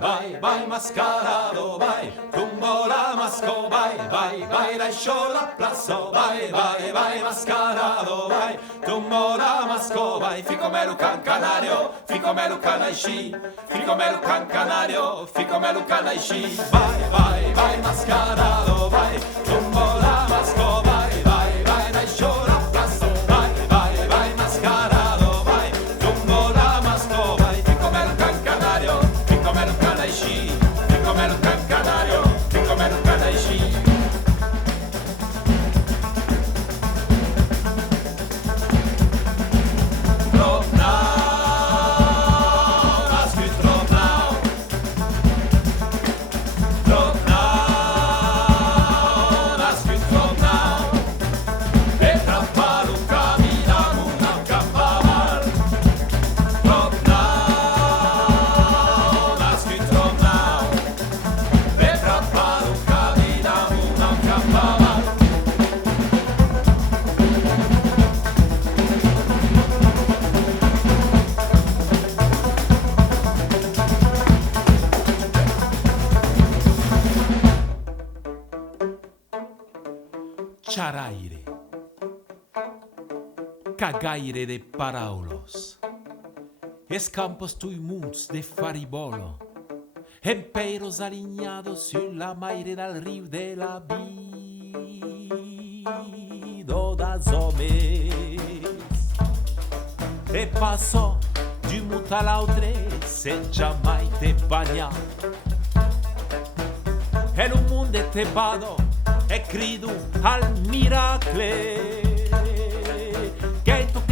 vai, vai mascarado, vai, tumbo la masco, vai, lascio la plazo, vai mascarado, vai, tumbo la masco, vai, fico melucan canario, fico melucan aishi, fico melucan canario, fico melucan aishi, vai mascarado, vai, tumbo la masco, vai, lascio la plazo, vai mascarado, vai, tumbo la masco, vai, fico melucan canario, fico melucan aishi, fico melucan canario, fico melucan aishi. Charaire, cagaire de paraulos, escampos tui munds de faribolo, emperos alineados sur la maire del rio de la vida das homens. E passò di un muta all'altre senza mai te bagnar. E un mondo te vado e grido al miracle. Gato,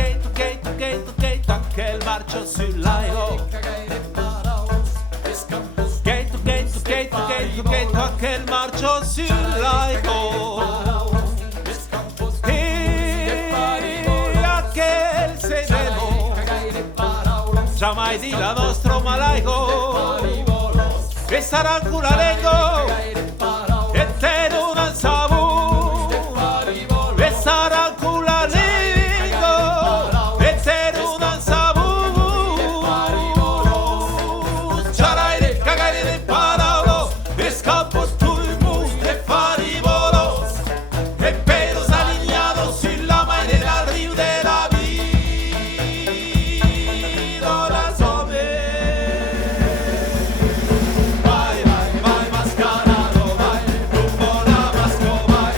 aquel marcio sull'aio. Gato, aquel marcio sull'aio. E aquel sereno jamais di la nostro malaico. E sarà ancora lengo. E te non sabu. E sarà ancora lengo. E te non sabu. Charaire, cagaire de paraulo. Escampos tuimus de faribolos. E pelos alineados sin la manera del río de la vida. Las hombres. Vai mascarado, vai, rumbo la masco, vai,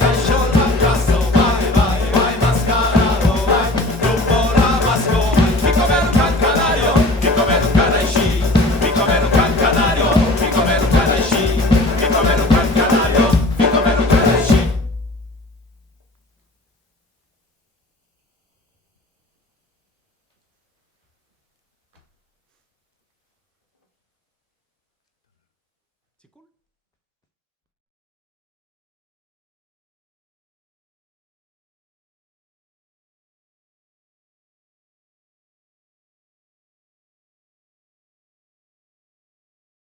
lascio la plazo, vai mascarado, vai, rumbo la masco, vai, fico melucan canario, fico melucan aishi, fico melucan canario, fico melucan aishi, fico melucan canario, fico melucan aishi. C'est cool.